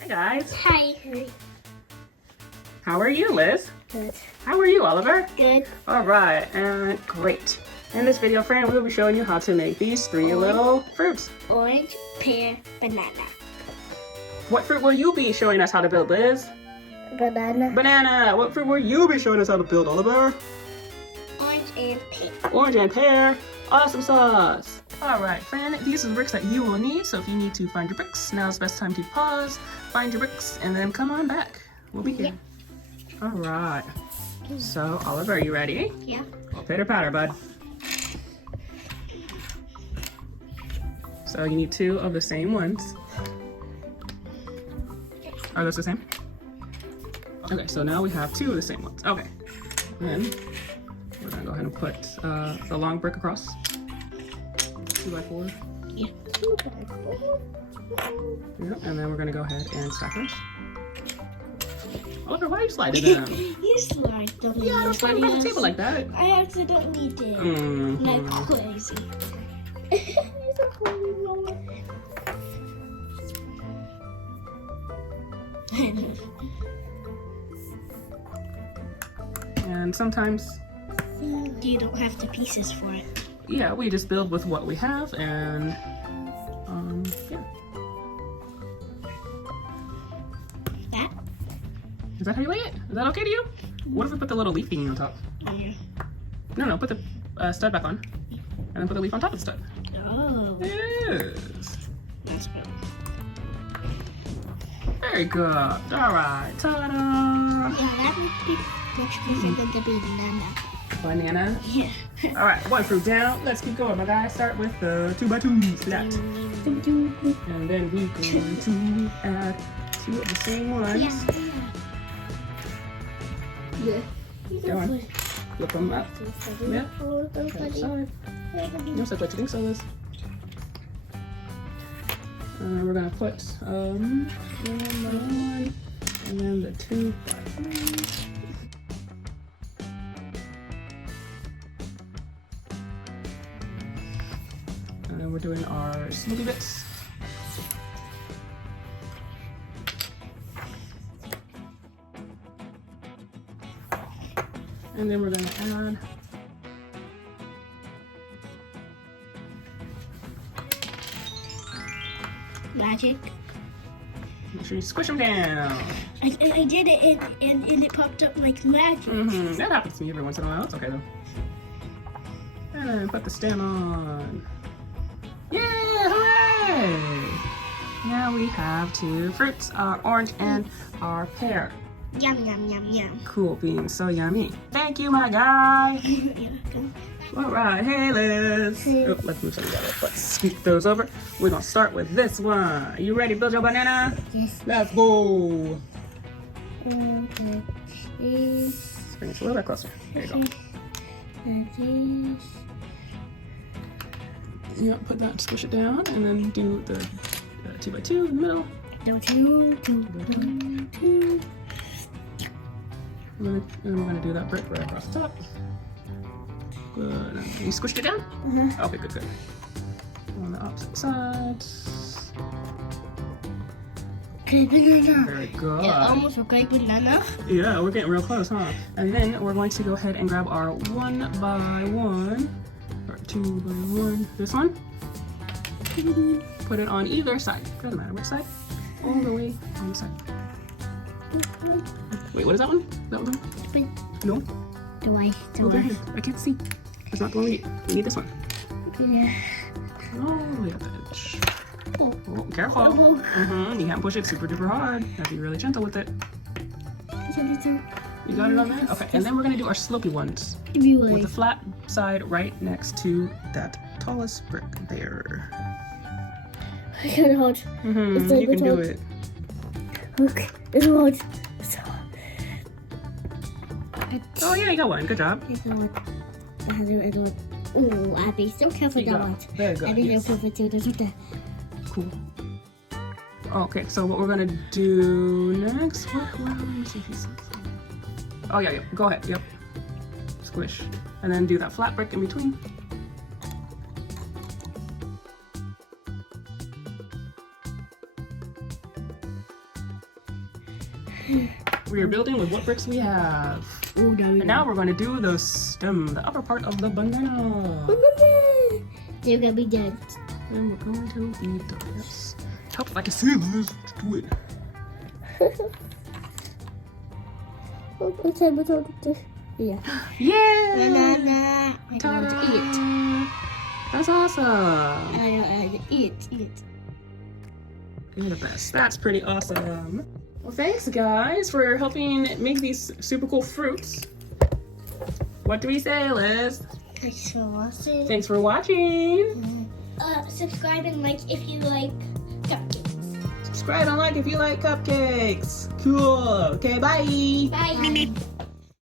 Hi guys. Hi. How are you, Liz? Good. How are you, Oliver? Good. All right, and great. In this video, friend, we'll be showing you how to make these three little fruits. Orange, pear, banana. What fruit will you be showing us how to build, Liz? Banana. Banana. What fruit will you be showing us how to build, Oliver? Orange and pear. Orange and pear. Awesome sauce. All right, friend, these are the bricks that you will need. So if you need to find your bricks, now's the best time to pause, find your bricks, and then come on back. We'll be here. All right. So, Oliver, are you ready? Yeah. Well, pitter patter, bud. So you need two of the same ones. Are those the same? Okay, so now we have two of the same ones. Okay. Then we're gonna go ahead and put the long brick across. 2x4. Yeah. Yep, and then we're gonna go ahead and stack those. Oliver, why are you sliding them? You slide them. Yeah, don't slide them on the table like that. I accidentally did. Mm-hmm. Like crazy. You're so funny, Mama. And sometimes, You don't have the pieces for it. yeah, we just build with what we have, and yeah. That? Is that how you lay it? Is that okay to you? What if we put the little leaf thingy on top? Yeah. No, put the stud back on, and then put the leaf on top of the stud. Oh. Yes. That's good. Very good. All right. Ta-da. Yeah, that would be much different than the banana. Banana. Yeah. All right, one fruit down. Let's keep going, my guy. Start with the 2x2 flat. And then we're going to add two of the same ones. Yeah. Go on. Flip them up. Yeah. Other side. No such what you think so, Liz. We're gonna put one and then the 2x1. And then we're doing our smoothie bits. And then we're gonna add Magic. make sure you squish them down. I did it and it popped up like magic. That happens to me every once in a while. It's okay though. And then put the stem on. Yay! Hooray! Now we have two fruits, our orange and our pear. Yum, yum, yum, yum. Cool beans, so yummy. Thank you, my guy. Yeah. All right, hey Liz. Hey. Oh, let's move some together. Let's scoop those over. We're gonna start with this one. Are you ready to build your banana? Yes. Let's go. Okay. This. Bring it a little bit closer. There you go. This. Yeah, put that, squish it down, and then do the 2x2 in the middle. Two. And then we're gonna do that brick right across the top. Good. And you squished it down? Okay, good. On the opposite side. Okay, banana. Very good. It almost looked like banana. Yeah, we're getting real close, huh? And then we're going to go ahead and grab our 1x1 or 2x1. This one. Put it on either side. Doesn't matter which side. All the way on the side. Wait, what is that one? That one? No. Hold your hand. I can't see. That's not the one we need. We need this one. Yeah. All the way at the edge. Oh, careful. Oh. You can't push it super duper hard. You have to be really gentle with it. You got it on there? Okay, and then we're gonna do our slopey ones with the flat side right next to that tallest brick there. I can hold. It's like You can do it's it. Okay. It's hard. Oh yeah, you got one. Good job. Oh, Abby, so careful You that got one. it. Very good. Abby, Yes. so careful too. There's something. Cool. Okay, so what we're gonna do next? Let me see if you see. Oh yeah. Go ahead. Yep. Squish, and then do that flat brick in between. We are building with what bricks we have. Oh, And now we're going to do the stem, the upper part of the banana. They're gonna be dead. And we're going to be done. Yes. Help if I can see this. Do it. Yeah. Yeah! Banana. I Ta-da! want to eat. That's awesome. I want to eat. You're the best. That's pretty awesome. Well, thanks guys for helping make these super cool fruits. What do we say, Liz? Thanks for watching. Thanks for watching. Subscribe and like if you like cupcakes. Subscribe and like if you like cupcakes. Cool. Okay, bye. Bye.